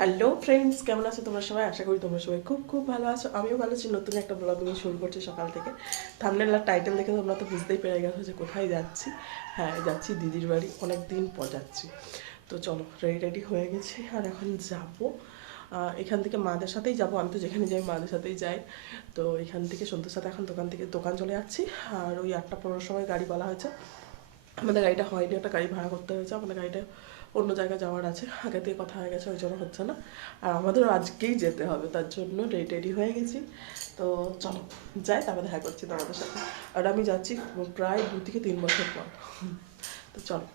Hello friends কেমন আছো তোমরা সবাই? আশা করি তোমরা সবাই খুব খুব ভালো আছো। আমিও ভালো আছি, নতুন একটা ব্লগ নিয়ে শুরু করছি সকাল থেকে। থামনেল আর টাইটেল দেখে তোমরা তো বুঝতেই পেরে গেছো যে কোথায় যাচ্ছি। হ্যাঁ যাচ্ছি দিদির বাড়ি অনেক দিন পর যাচ্ছি। তো চলো রেডি রেডি হয়ে গেছি, আর এখন যাব। এখান থেকে মাদের সাথেই যাব, আমি তো যেখানে যাই, মাদের সাথেই যাই। তো এখান থেকে সন্ধ্যের সাথে এখন দোকান থেকে দোকান চলে যাচ্ছি। আর ওই আটটা পনেরোর সময় গাড়ি বলা হয়েছে। আমাদের গাড়িটা হয়নি, একটা গাড়ি ভাড়া করতে হয়েছে, আমাদের গাড়িটা অন্য জায়গায় যাওয়ার আছে, আগে থেকে কথা হয়ে গেছে, ওই জন্য হচ্ছে না। আর আমাদেরও আজকেই যেতে হবে, তার জন্য রেডি রেডি হয়ে গেছি। তো চলো, যাই, তারপর দেখা করছি তোমাদের সাথে। আর আমি যাচ্ছি প্রায় দু থেকে তিন বছর পর। তো চলো।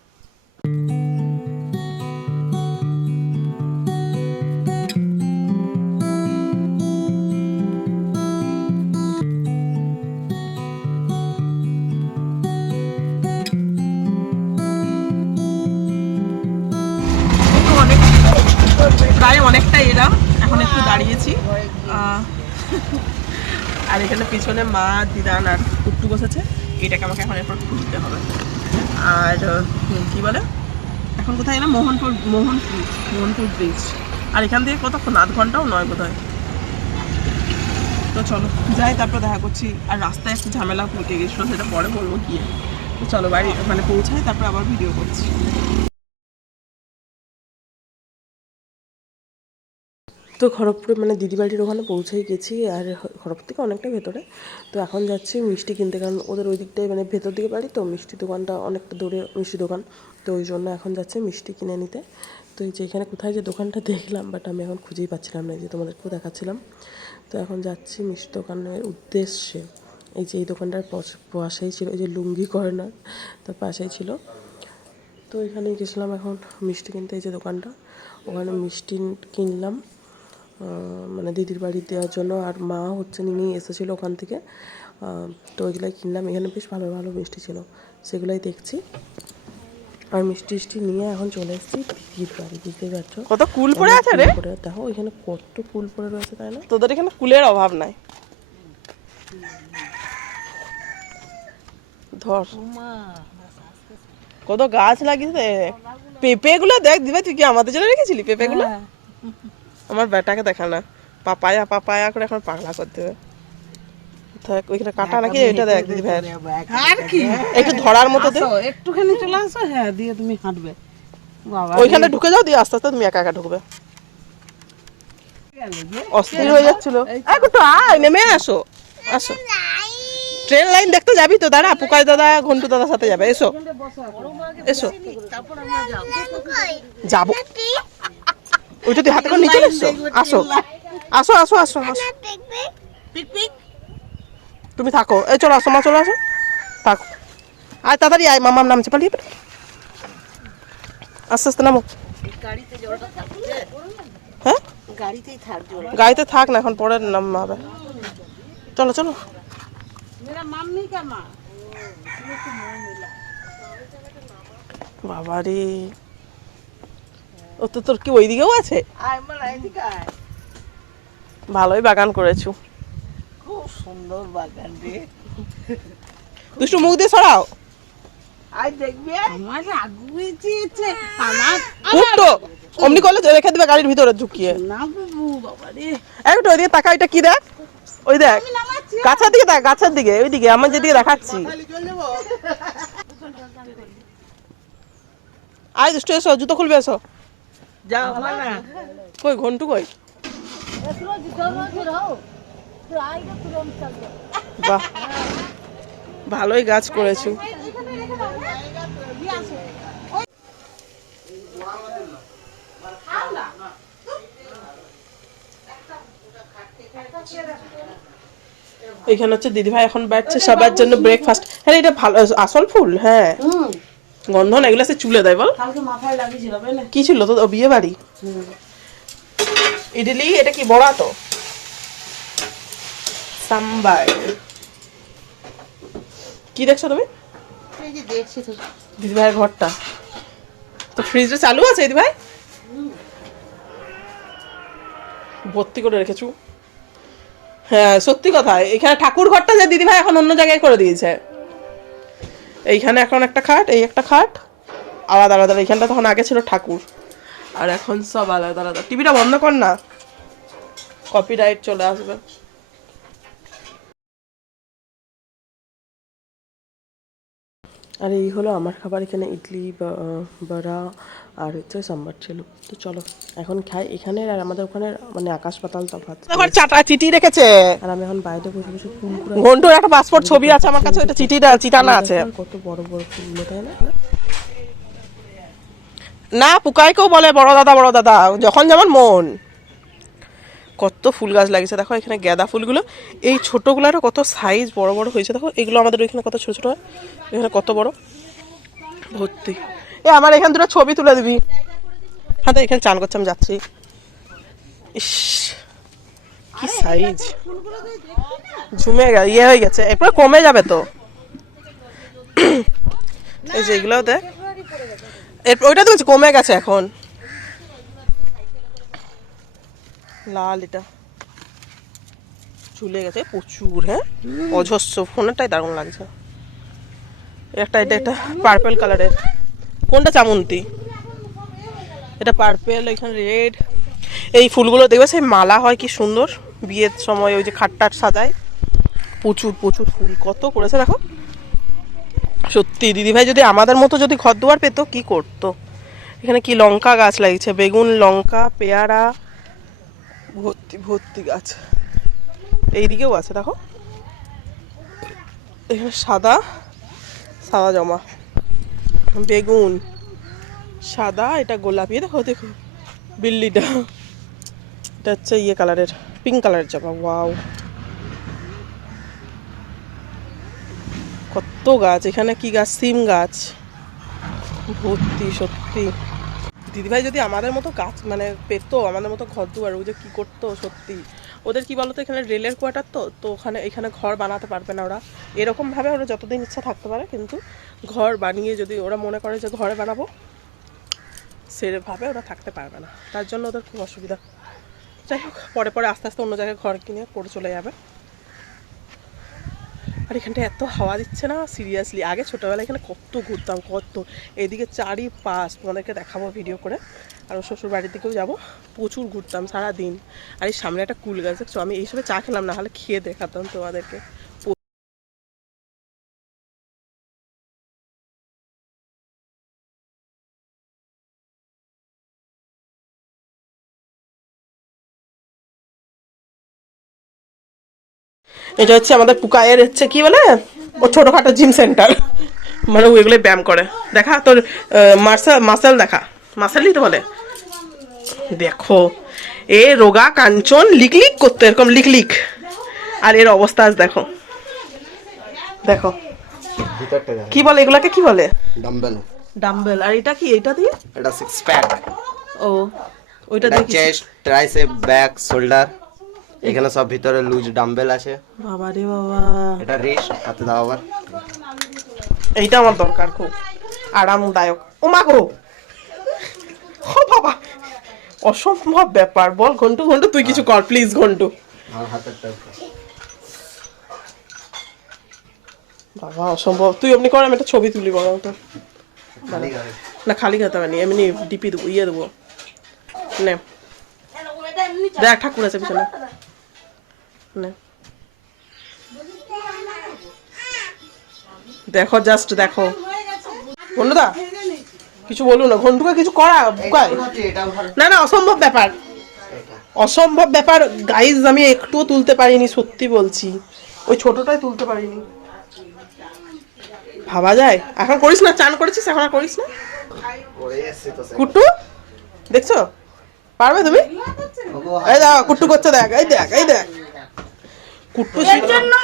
পিছনে মা দিদান আর কুট্টু বসেছে। এটাকে আমাকে এখন এরপর খুঁজতে হবে। আর কি বলে? এখন কোথায় এলাম? মোহনপুর মোহনপুর মোহনপুর ব্রিজ আর এখান থেকে কতক্ষণ? আধ ঘন্টাও নয় বোধ হয় তো চলো, যাই, তারপর দেখা করছি। আর রাস্তায় একটু ঝামেলা ফুটে গেছিল, সেটা পরে বলব গিয়ে। তো চলো, বাড়ি মানে পৌঁছাই, তারপর আবার ভিডিও করছি। তো খড়গপুরে মানে দিদিবাড়ির ওখানে পৌঁছেই গেছি আর খড়গপুর থেকে অনেকটা ভেতরে। তো এখন যাচ্ছি মিষ্টি কিনতে, কারণ ওদের ওই দিকটায় মানে ভেতর দিকে বাড়ি, তো মিষ্টি দোকানটা অনেকটা দূরে, মিষ্টি দোকান। তো ওই জন্য এখন যাচ্ছে মিষ্টি কিনে নিতে। তো এই যে এখানে কোথায় যে দোকানটা দেখলাম বাট আমি এখন খুঁজেই পাচ্ছিলাম না, এই যে তোমাদেরকেও দেখাচ্ছিলাম। তো এখন যাচ্ছি মিষ্টি দোকানের উদ্দেশ্যে। এই যে এই দোকানটার পশ- পাশেই ছিল, এই যে লুঙ্গি কর্নার, তার পাশেই ছিল। তো এখানে গেছিলাম এখন মিষ্টি কিনতে, এই যে দোকানটা। ওখানে মিষ্টি কিনলাম। মানে দিদির বাড়ি দেওয়ার জন্য আর মা হচ্ছে নিয়ে এসেছিল ওখান থেকে। তো ওইগুলাই কিনলাম। এখানে বেশ ভালো ভালো মিষ্টি ছিল। সেগুলাই দেখছি। আর মিষ্টি টিষ্টি নিয়ে এখন চলে এসেছি দিদির বাড়ি। বুঝতেই পারছ কত কুল পড়ে আছে রে? পড়ে দেখো এখানে কত ফুল পড়ে রয়েছে তাই না? তোদের এখানে কুলের অভাব নাই। ধর। কত গাছ লাগিয়েছে। পেঁপে গুলো দেখ দিবে তুই কি আমাদের জন্য রেখেছিলি পেঁপে গুলো আমার বেটাকে দেখা না। পাপায়া পাপায়া করে এখন পাগলা করতে হবে ওইখানে কাটা নাকি? এটা দেখ দিদি ভাই। আর কি? একটু ধরার মতো দে। একটুখানি চলে আসো। হ্যাঁ দিয়ে তুমি হাঁটবে। বাবা ওইখানে ঢুকে যাও দিয়ে আস্তে আস্তে তুমি একা একা ঢুকবে। অস্থির হয়ে যাচ্ছিল। একটু আয় নেমে আসো আসো। ট্রেন লাইন দেখতে যাবি তো দাদা পুকাই দাদা ঘন্টু দাদার সাথে যাবে এসো। এসো। যাব। ওইটা তুই হাতে করে নিচে এসো। আসো। আসো আসো আসো আসো। পিক পিক। তুমি থাকো। এই চলো আসো মা চলে আসো। থাকো। আয় তাড়াতাড়ি আয় মামার নামছে পালিয়ে পালিয়ে। আস্তে আস্তে নামো। গাড়িতে হ্যাঁ? গাড়িতেই থাক গাড়িতে থাক না এখন পরে নাম হবে। চলো চলো। বাবা রে ও তো তোর কি ওইদিকেও আছে? ভালোই বাগান করেছু। খুব সুন্দর বাগান রে। দুষ্টু মুখ দিয়ে সরাও। আয় দেখবি আমার আগুয়ে চেয়েছে আমার উঠতো অমনি করলে তো রেখে দিবে গাড়ির ভিতরে ঢুকিয়ে না বাবু বাবা রে। একটু ওইদিকে তাকা এটা কি দেখ? ওই দেখ। গাছের দিকে দেখ গাছের দিকে ওইদিকে আমার যেদিকে দেখাচ্ছি। আয় দুষ্টু এসো জুতো খুলবে এসো। যাও মানা কই ঘন্টু কই? বাহ। ভালোই গাছ করেছ। এখানে হচ্ছে দিদিভাই এখন বাড়ছে সবার জন্য ব্রেকফাস্ট হ্যাঁ এটা ভালো আসল ফুল হ্যাঁ। গন্ধ না এগুলো সে চুলে দেয় বল। কি ছিল তো বিয়ে বাড়ি? ইডলি এটা কি বড়া তো? সাম্বার। কি দেখছ তুমি? দিদি ভাইয়ের ঘরটা। তো ফ্রিজটা চালু আছে দিদি ভাই? ভর্তি করে রেখেছু। হ্যাঁ সত্যি কথা এখানে ঠাকুর ঘরটা যে দিদি ভাই এখন অন্য জায়গায় করে দিয়েছে। এইখানে এখন একটা খাট, এই একটা খাট। আলাদা আলাদা এইখানটা তখন আগে ছিল ঠাকুর। আর এখন সব আলাদা আলাদা। টিভিটা বন্ধ কর না। কপিরাইট চলে আসবে। আর, এই হলো আমার খাবার। এখানে ইডলি, বা- বড়া আর হচ্ছে সাম্বার ছিল। তো চলো এখন খাই। এখানে আর আমাদের ওখানে মানে আকাশ পাতাল তফাৎ। আমার চাটা চিঠি রেখেছে। আর আমি এখন বাইরে বসে বসে ফুল ঘন্টুর একটা পাসপোর্ট ছবি আছে আমার কাছে ওইটা চিঠিটা চিটানা আছে। কত বড় বড় ফুলগুলো তাই না? না পুকাইকেও বলে বড় দাদা বড় দাদা যখন যেমন মন। কত ফুল গাছ লাগিয়েছে। দেখো এখানে গাঁদা ফুলগুলো। এই ছোটোগুলোরও কত সাইজ বড় বড় হয়েছে। দেখো এগুলো আমাদের ওইখানে কত ছোট ছোট হয়। এখানে কত বড়? ভর্তি। এ, আমার এখান দুটো ছবি তুলে দিবি। হ্যাঁ এখানে চান করছে, আমি যাচ্ছি। ইস, কি সাইজ ঝুমে গে ইয়ে হয়ে গেছে। এরপরে কমে যাবে তো। এই যে এগুলো দেখ এরপর ওইটা তো কমে গেছে এখন। লাল এটা। চুলে গেছে, প্রচুর হ্যাঁ? অজস্র, ফোনেরটাই দারুণ লাগছে। একটা এটা একটা পার্পল কালারের কোনটা চামন্তি? এটা পার্পেল এখানে রেড এই ফুলগুলো দেখবে, সেই মালা হয় কি সুন্দর। বিয়ের সময় ওই যে খাটটাট সাজায়। প্রচুর প্রচুর ফুল, কত করেছে দেখো। সত্যি, দিদিভাই যদি আমাদের মতো যদি ঘর দুয়ার পেতো, কি করতো? এখানে কি লঙ্কা গাছ লাগিয়েছে? বেগুন, লঙ্কা, পেয়ারা, ভর্তি ভর্তি গাছ। এইদিকেও আছে, দেখো। এখানে সাদা সাদা জমা। বেগুন, সাদা, এটা গোলাপি, দেখো দেখো, বিল্লিটা। এটা হচ্ছে ইয়ে কালারের পিঙ্ক কালারের জমা ওয়াও কত গাছ, এখানে কি গাছ? সিম গাছ। ভর্তি, সত্যি। দিদিভাই যদি আমাদের মতো গাছ মানে পেতো, আমাদের মতো ঘর দুয়ার, ও যে কী করতো, সত্যি। ওদের কি বলতো, এখানে রেলের কোয়ার্টার তো তো ওখানে, এখানে ঘর বানাতে পারবে না ওরা। এরকমভাবে ওরা যতদিন ইচ্ছা থাকতে পারে, কিন্তু ঘর বানিয়ে যদি ওরা মনে করে যে ঘরে বানাবো, সেভাবে ওরা থাকতে পারবে না। তার জন্য ওদের খুব অসুবিধা। যাই হোক, পরে পরে আস্তে আস্তে অন্য জায়গায় ঘর কিনে করে চলে যাবে। আর এখানটা এত হাওয়া দিচ্ছে না সিরিয়াসলি আগে ছোটোবেলায় এখানে কত ঘুরতাম, কত। এদিকে চারি পাশ তোমাদেরকে দেখাবো ভিডিও করে। আর শ্বশুর বাড়ির দিকেও যাব। প্রচুর ঘুরতাম সারা দিন আর এই সামনে একটা কুল গাছ দেখছ? আমি এইসবে চা খেলাম না, হলে খেয়ে দেখাতাম তোমাদেরকে। এটা হচ্ছে আমাদের পুকায়ের হচ্ছে কি বলে? ও ছোটোখাটো জিম সেন্টার মানে ও এগুলোই ব্যায়াম করে। দেখা তোর মার্শাল মাসেল দেখা। মাসেলই তো বলে। দেখো এ রোগা কাঞ্চন লিকলিক করতো এরকম লিকলিক। আর এর অবস্থা আজ দেখো। দেখো। কি বলে এগুলাকে? কি বলে? ডাম্বেল ডাম্বেল আর এটা কি? এটা দিয়ে? এটা সিক্স প্যাক ও ওইটা দিয়ে কি- চেস্ট ট্রাইসেপ ব্যাক শোল্ডার এখানে সব ভিতরে লুজ ডাম্বেল আছে। বাবা রে বাবা। এটা রিস্ট হাতে দাও আবার। এইটা আমার দরকার খুব। আরামদায়ক। ও মা গো। ও বাবা। অসম্ভব ব্যাপার। বল ঘন্টু ঘন্টু তুই কিছু কর প্লিজ ঘন্টু। বাবা অসম্ভব। তুই এমনি কর আমি একটা ছবি তুলি বরং তো না খালি খাতে পারি এমনি ডিপি দেবো ইয়ে দেবো। নে। দেখ ঠাকুর আছে পিছনে। নে দেখো জাস্ট দেখো। ঘন্টুদা কিছু বলুন না ঘন্টুকে কিছু করা বুকায় না না, অসম্ভব ব্যাপার। অসম্ভব ব্যাপার গাইজ আমি একটুও তুলতে পারিনি, সত্যি বলছি। ওই ছোটটাই তুলতে পারিনি। ভাবা যায়? এখন করিস না? চান করেছিস? এখন আর করিস না? কুট্টু? দেখছ? পারবে তুমি? এই দেখ কুট্টু করছে, দেখ, এই দেখ এই দেখ। কুট্টু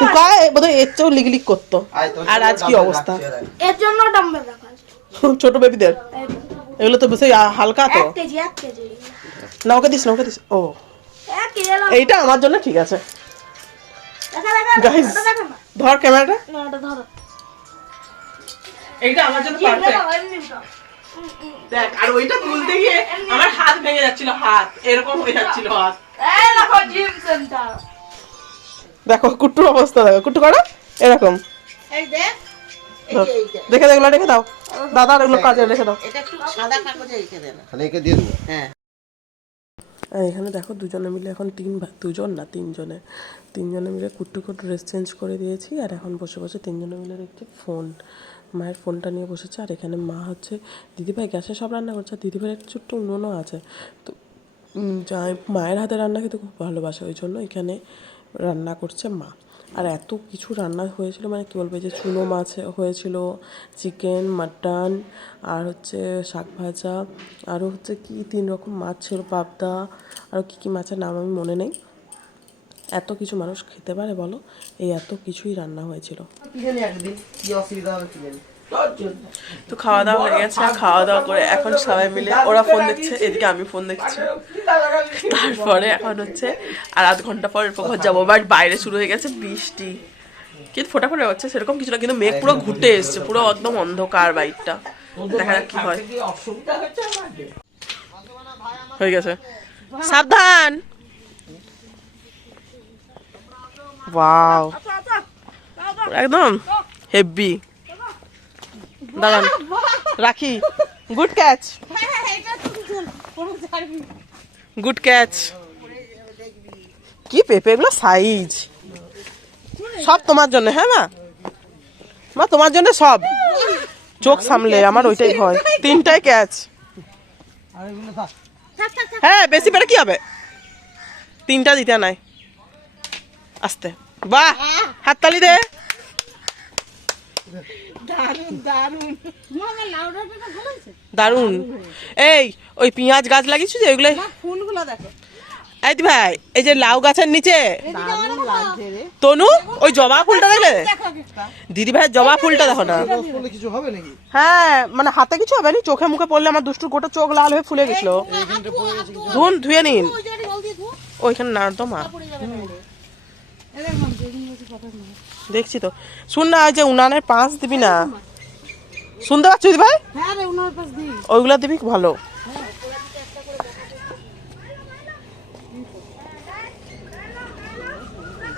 ফুকায় বোধহয় এর চেয়েও লিগলিক করতো। আর আজ কি অবস্থা? এর জন্য ডাম্বেল রাখা ছোট বেবিদের এগুলো তো বেশি হালকা তো। এক কেজি এক কেজি। না ওকে দিস না ওকে দিস। ও। এইটা আমার জন্য ঠিক আছে। ধর ক্যামেরাটা। না ওটা ধরো। এইটা আমার জন্য পারফেক্ট। দেখ আর ওইটা তুলতে গিয়ে আমার হাত ভেঙে যাচ্ছিল হাত। এরকম হয়ে যাচ্ছিল হাত। এই দেখো জিম সেন্টার দেখো কুট্টুর অবস্থা দেখো। কুট্টু করো এরকম। দেখে দেখল রেখে দাও। দাদা এগুলো কাজে রেখে দাও। এটা একটু সাদা কাগজে রেখে দেন খালি একে দিয়ে দেবো। হ্যাঁ। আর এখানে দেখো দুজনে মিলে এখন তিন দুজন না তিনজনে। তিনজনে মিলে কুট্টু কুট্টু ড্রেস চেঞ্জ করে দিয়েছি আর এখন বসে বসে তিনজনে মিলে দেখছি ফোন। মায়ের ফোনটা নিয়ে বসেছে আর এখানে মা হচ্ছে দিদিভাই গ্যাসে সব রান্না করছে আর দিদিভাইয়ের একটু ছোট্ট উনুনও আছে। তো যাই মায়ের হাতে রান্না খেতে খুব ভালোবাসে ওই জন্য এখানে রান্না করছে মা। আর এত কিছু রান্না হয়েছিল মানে কী বলব যে চুনো মাছ হয়েছিল চিকেন মাটন আর হচ্ছে শাক ভাজা, আরও হচ্ছে কি তিন রকম মাছ ছিল, পাবদা আর কী কী মাছের নাম আমি মনে নেই। এত কিছু মানুষ খেতে পারে বলো, এই এত কিছুই রান্না হয়েছিল। একদিন অসুবিধা হবে তো খাওয়া দাওয়া হয়ে গেছে খাওয়া দাওয়া করে এখন সবাই মিলে ওরা ফোন দেখছে এদিকে আমি ফোন দেখছি। তারপরে এখন হচ্ছে আর আধ ঘণ্টা পর এরপর যাব বাট বাইরে শুরু হয়ে গেছে বৃষ্টি। কিন্তু ফোটা ফোটা হচ্ছে সেরকম কিছু না কিন্তু মেঘ পুরো ঘুটে এসছে পুরো একদম অন্ধকার বাইকটা দেখা যাক কি হয়। হয়ে গেছে। সাবধান! ওয়াও একদম হেভি। দাঁড়ান। রাখি গুড ক্যাচ গুড ক্যাচ কি পেঁপে, এগুলো সাইজ সব তোমার জন্য হ্যাঁ মা? মা, তোমার জন্য সব। চোখ সামলে, আমার ওইটাই ভয় তিনটাই ক্যাচ হ্যাঁ বেশি পেরে কি হবে? তিনটা দিতে নাই। আস্তে। বাহ! হাততালি দে। দারুণ এই ওই পেঁয়াজ গাছ লাগিয়েছো যে ওইগুলো ফুলগুলো দেখো। এই দি ভাই এই যে লাউ গাছের নিচে। তনু ওই জবা ফুলটা দেখলে? দেখো দিদি ভাইয়ের জবা ফুলটা দেখো না। কিছু হবে নাকি? হ্যাঁ মানে হাতে কিছু হবে না? চোখে মুখে পড়লে আমার দুষ্টুর গোটা চোখ লাল হয়ে ফুলে গেছিল। ধুন ধুয়ে নিন। ওইখানে না তো মা। দেখছি তো। শুন না ওই যে উনানের পাঁচ দিবি না। শুনতে পাচ্ছ দিদি ভাই? হ্যাঁ ওইগুলো দিবি ভালো।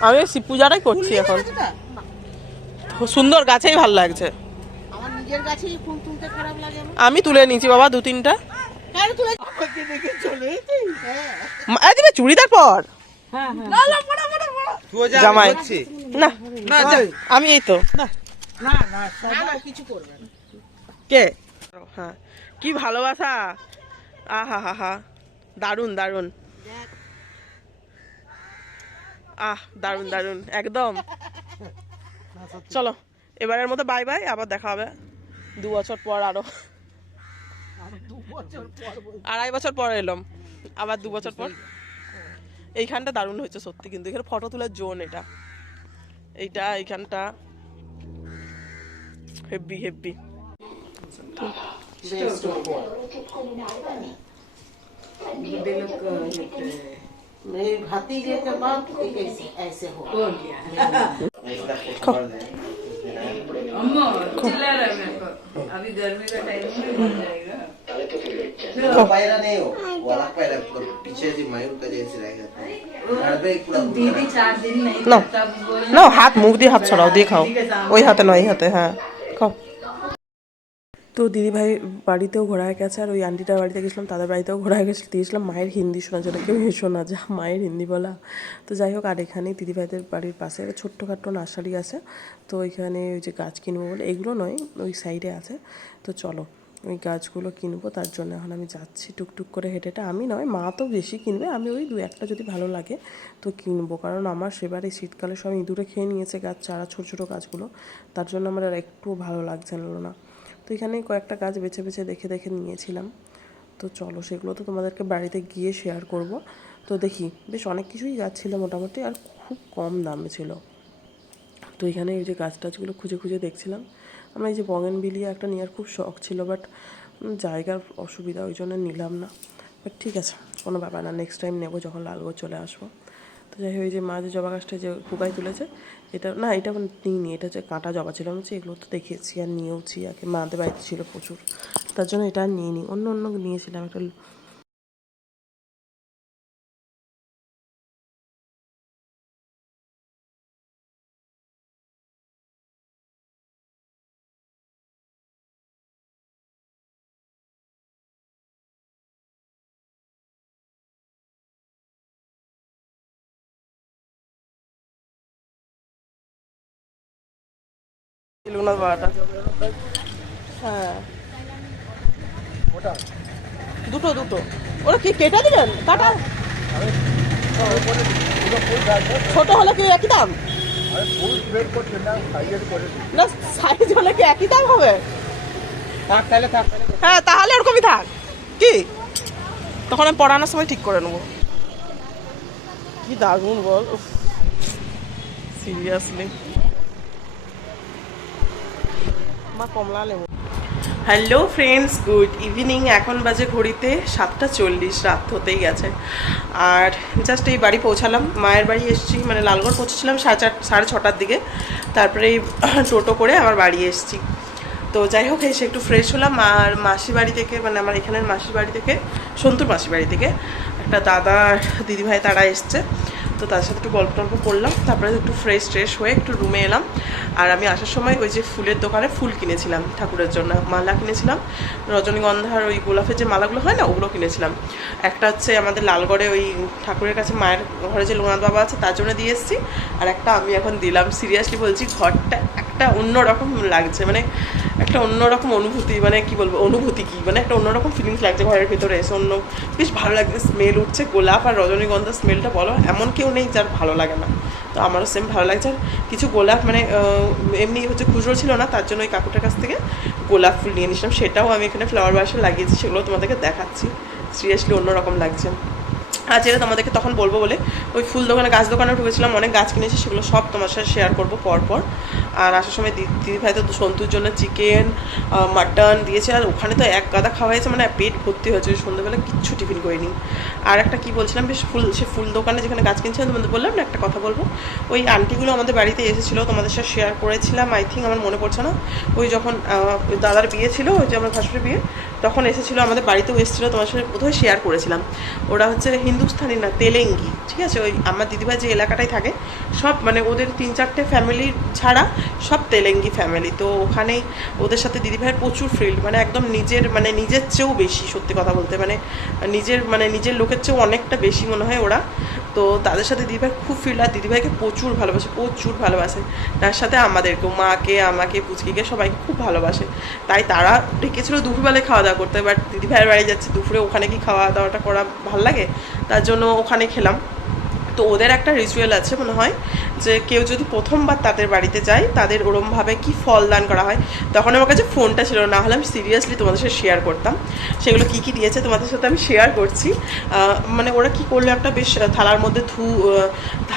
আমি ওই শিব পূজাটাই করছি এখন। সুন্দর গাছেই ভালো লাগছে। আমার নিজের গাছেই ফুল তুলতে খারাপ লাগে আমার। আমি তুলে নিয়েছি বাবা দু তিনটা। এই দিবে চুড়িদার পর। হ্যাঁ হ্যাঁ। জামাই। না আমি এই তো। না না সবাই কিছু করবে কে? হ্যাঁ। কি ভালোবাসা? আহা হা হা। দারুণ দারুণ আহ দারুণ দারুণ একদম। চলো এবারের মতো বাই বাই আবার দেখা হবে। দু বছর পর আরও। আড়াই বছর পর এলাম। আবার দু বছর পর। এইখানটা দারুণ হয়েছে সত্যি কিন্তু এখানে ফটো তোলার জোন এটা। এইটা এইখানটা। হেব্বি হেব্বি अभी गर्मी का टाइम हाँ। हो। हाँ, पीछे से का जैसे रहेगा दीदी चार दिन नहीं नो नो हाथ मुँह दे हाथ छड़ाओ देखाओ। वही हाथ नहीं हाथ है हाँ। खाओ তো দিদিভাই বাড়িতেও ঘোরা গেছে, আর ওই আন্টিটার বাড়িতে গেছিলাম, তাদের বাড়িতেও ঘোরা হয়ে গেছিল দিয়েছিলাম মায়ের হিন্দি শোনার জন্য, কেউ শোনা যা মায়ের হিন্দি বলা। তো যাই হোক, আর এখানে দিদিভাইদের বাড়ির পাশে একটা ছোট্টখাট্টো নার্সারি আছে। তো ওইখানে ওই যে গাছ কিনবো বলে, এগুলো নয়, ওই সাইডে আছে। তো চলো, ওই গাছগুলো কিনবো, তার জন্য এখন আমি যাচ্ছি টুকটুক করে হেঁটে হেঁটে। আমি নয়, মা তো বেশি কিনবে, আমি ওই দু একটা যদি ভালো লাগে, তো কিনবো। কারণ আমার সেবারে শীতকালে সব ইঁদুরে খেয়ে নিয়েছে গাছ, চারা, ছোটো ছোটো গাছগুলো। তার জন্য আমার আর একটু ভালো লাগছে না। তো এখানে কয়েকটা গাছ বেছে বেছে দেখে দেখে নিয়েছিলাম। তো চলো সেগুলো তো তোমাদেরকে বাড়িতে গিয়ে শেয়ার করব। তো দেখি, বেশ অনেক কিছুই গাছ ছিল মোটামুটি আর খুব কম দামে ছিল। তো এখানে এই যে গাছ টাছগুলো খুঁজে খুঁজে দেখছিলাম। আমার এই যে বগেন বিলিয়ে একটা নেওয়ার খুব শখ ছিল বাট জায়গার অসুবিধা ওই জন্য নিলাম না। বাট ঠিক আছে, কোনো ব্যাপার না নেক্সট টাইম নেব যখন লালগোজ চলে আসব। তো যাই হোক, এই যে মাঝে জবা গাছটা যে কুকাই তুলেছে এটা, না, এটা নিইনি, এটা যে কাঁটা জবা ছিল আমি এগুলো তো দেখেছি আর নিয়েওছি, আগে মাদের বাড়িতে ছিল প্রচুর। তার জন্য এটা আর নিইনি। অন্য অন্য নিয়েছিলাম একটা লোকনাথ বাবাটা হ্যাঁ। দুটো দুটো। ওরা কি কেটে দিবেন কাটা? ছোট হলে কি একই দাম? না সাইজ হলে কি একই দাম হবে? হ্যাঁ তাহলে ওরকমই থাক। কি? তখন আমি পড়ানোর সময় ঠিক করে নেব। কি দারুণ বল সিরিয়াসলি মা কমলা লেবু। Hello friends, good evening. এখন বাজে ঘড়িতে সাতটা চল্লিশ, রাত হতেই গেছে। আর জাস্ট এই বাড়ি পৌঁছালাম। মায়ের বাড়ি এসেছি মানে লালগড় পৌঁছেছিলাম সাড়ে চার, সাড়ে ছটার দিকে। তারপরে এই টোটো করে আমার বাড়ি এসেছি। তো যাই হোক এসে একটু ফ্রেশ হলাম। আর মাসি বাড়ি থেকে মানে আমার এখানের মাসির বাড়ি থেকে, সন্তুর মাসির বাড়ি থেকে একটা দাদা দিদিভাই তারা এসছে। তো তার সাথে একটু গল্প টল্প করলাম। তারপরে একটু ফ্রেশ ট্রেশ হয়ে একটু রুমে এলাম। আর আমি আসার সময় ওই যে ফুলের দোকানে ফুল কিনেছিলাম, ঠাকুরের জন্য মালা কিনেছিলাম। রজনীগন্ধার ওই গোলাপের যে মালাগুলো হয় না, ওগুলো কিনেছিলাম। একটা হচ্ছে আমাদের লালগড়ে ওই ঠাকুরের কাছে মায়ের ঘরে যে লোনাথ বাবা আছে, তার জন্য দিয়ে এসেছি। আর একটা আমি এখন দিলাম। সিরিয়াসলি বলছি, ঘরটা একটা অন্যরকম লাগছে মানে একটা অন্যরকম অনুভূতি মানে কি বলব, অনুভূতি কি? মানে একটা অন্যরকম ফিলিংস লাগছে ঘরের ভিতরে, এসে অন্য, বেশ ভালো লাগছে স্মেল উঠছে, গোলাপ আর রজনীগন্ধার স্মেলটা বলো, এমন কেউ নেই যার ভালো লাগে না। তো আমারও সেম ভালো লাগছে। আর কিছু গোলাপ মানে এমনি হচ্ছে খুচরো ছিল না, তার জন্য ওই কাকুটার কাছ থেকে গোলাপ ফুল নিয়ে নিয়েছিলাম। সেটাও আমি এখানে ফ্লাওয়ার বাসে লাগিয়েছি, সেগুলো তোমাদেরকে দেখাচ্ছি। সিরিয়াসলি অন্যরকম লাগছে। আর যেটা তোমাদেরকে তখন বলব বলে। ওই ফুল দোকানে, গাছ দোকানে ঢুকেছিলাম, অনেক গাছ কিনেছি, সেগুলো সব তোমার সাথে শেয়ার করব পর পর আর আসার সময় দিদি ভাই তো সন্তুর জন্য চিকেন মাটন দিয়েছে, আর ওখানে তো এক গাদা খাওয়া হয়েছে মানে পেট ভর্তি হয়েছে সন্ধ্যেবেলা কিচ্ছু টিফিন করিনি। আর একটা কি বলছিলাম, বেশ ফুল, সে ফুল দোকানে যেখানে গাছ কিনছিলাম, তোমাদের বললাম না, একটা কথা বলব। ওই আন্টিগুলো আমাদের বাড়িতে এসেছিল, তোমাদের সাথে শেয়ার করেছিলাম আই থিঙ্ক আমার মনে পড়ছে না। ওই যখন দাদার বিয়ে ছিল, ওই যে আমার ভাসুরের বিয়ে তখন এসেছিল, আমাদের বাড়িতেও এসেছিল, তোমার সাথে বোধহয় শেয়ার করেছিলাম। ওরা হচ্ছে হিন্দুস্থানি না তেলেঙ্গি ঠিক আছে? ওই আমার দিদিভাই যে এলাকাটায় থাকে, সব মানে ওদের তিন চারটে ফ্যামিলি ছাড়া সব তেলেঙ্গি ফ্যামিলি তো ওখানেই ওদের সাথে দিদিভাইয়ের প্রচুর ফিল্ড মানে একদম নিজের মানে নিজের চেয়েও বেশি, সত্যি কথা বলতে। মানে নিজের মানে নিজের লোকের চেয়েও অনেকটা বেশি মনে হয় ওরা। তো তাদের সাথে দিদিভাই খুব ফিল্ড আর দিদিভাইকে প্রচুর ভালোবাসে প্রচুর ভালোবাসে। তার সাথে আমাদেরকে মাকে, আমাকে, পুচকিকে সবাইকে খুব ভালোবাসে। তাই তারা ডেকেছিল দুপুরবেলায় খাওয়া দাওয়া করতে বাট দিদিভাইয়ের বাড়ি যাচ্ছে, দুপুরে ওখানে কি খাওয়া দাওয়াটা করা ভালো লাগে? তার জন্য ওখানে খেলাম। তো ওদের একটা রিচুয়াল আছে মনে হয়, যে কেউ যদি প্রথমবার তাদের বাড়িতে যায়, তাদের ওরমভাবে কি ফল দান করা হয়। তখন আমার কাছে ফোনটা ছিল, না হলে আমি সিরিয়াসলি তোমাদের সাথে শেয়ার করতাম। সেগুলো কি কি দিয়েছে তোমাদের সাথে আমি শেয়ার করছি। মানে ওরা কি করল একটা বেশ থালার মধ্যে ধু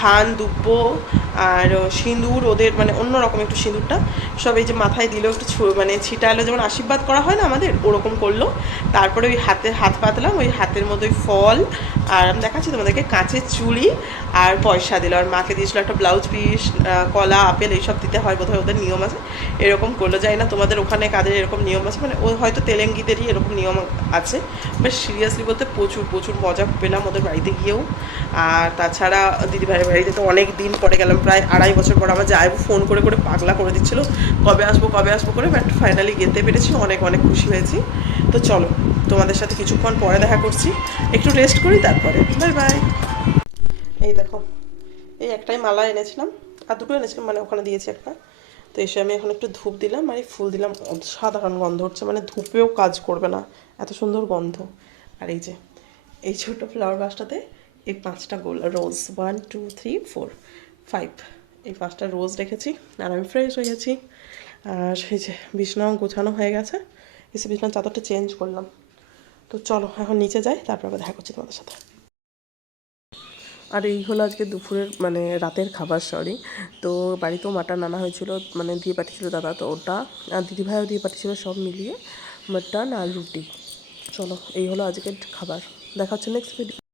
ধান, দুব্ব আর সিঁদুর, ওদের মানে অন্যরকম একটু সিঁদুরটা, সব এই যে মাথায় দিল একটু ছো- মানে ছিটালো, যেমন আশীর্বাদ করা হয় না আমাদের? ওরকম করল। তারপরে ওই হাতে হাত পাতলাম, ওই হাতের মধ্যে ওই ফল, আর আমি দেখাচ্ছি তোমাদেরকে, কাঁচের চুড়ি আর পয়সা দিল। আর মাকে দিয়েছিল একটা ব্লাউজ পিস কলা, আপেল, এইসব দিতে হয় বোধহয়, ওদের নিয়ম আছে। এরকম করলে যায় না তোমাদের ওখানে কাদের এরকম নিয়ম আছে মানে ও হয়তো তেলেঙ্গিদেরই এরকম নিয়ম আছে। বেশ সিরিয়াসলি বলতে প্রচুর প্রচুর মজা পেলাম ওদের বাড়িতে গিয়েও। আর তাছাড়া দিদিভাইয়ের বাড়িতে তো অনেক দিন পরে গেলাম, প্রায় আড়াই বছর পর আমার যাইব ফোন করে করে পাগলা করে দিচ্ছিল, কবে আসব কবে আসব করে? বাট ফাইনালি যেতে পেরেছি, অনেক অনেক খুশি হয়েছি। তো চলো, তোমাদের সাথে কিছুক্ষণ পরে দেখা করছি। একটু রেস্ট করি, তারপরে। বাই বাই এই দেখো, এই একটাই মালা এনেছিলাম, আর দুটো এনেছিলাম মানে ওখানে দিয়েছি একটা। তো এসে আমি এখন একটু ধূপ দিলাম এই ফুল দিলাম, সাধারণ গন্ধ হচ্ছে মানে ধূপেও কাজ করবে না, এত সুন্দর গন্ধ। আর এই যে, এই ছোট ফ্লাওয়ার বাসটাতে এই পাঁচটা গোল rose one two three four five এই পাঁচটা রোজ রেখেছি, আর আমি ফ্রেশ হয়ে গেছি। আর সেই যে বিছনাও গোছানো হয়ে গেছে, এসে বিছনার চাদরটা চেঞ্জ করলাম। তো চলো, এখন নিচে যাই, তারপর আবার দেখা করছি তোমাদের সাথে। আর এই হলো আজকে দুপুরের মানে রাতের খাবার সরি তো বাড়িতেও মাটন আনা হয়েছিল মানে দিয়ে পাঠিয়েছিল দাদা, তো ওটা, আর দিদিভাইও দিয়ে পাঠিয়েছিল সব মিলিয়ে মাটন আর রুটি। চলো, এই হলো আজকের খাবার। দেখা হচ্ছে নেক্সট ভিডিও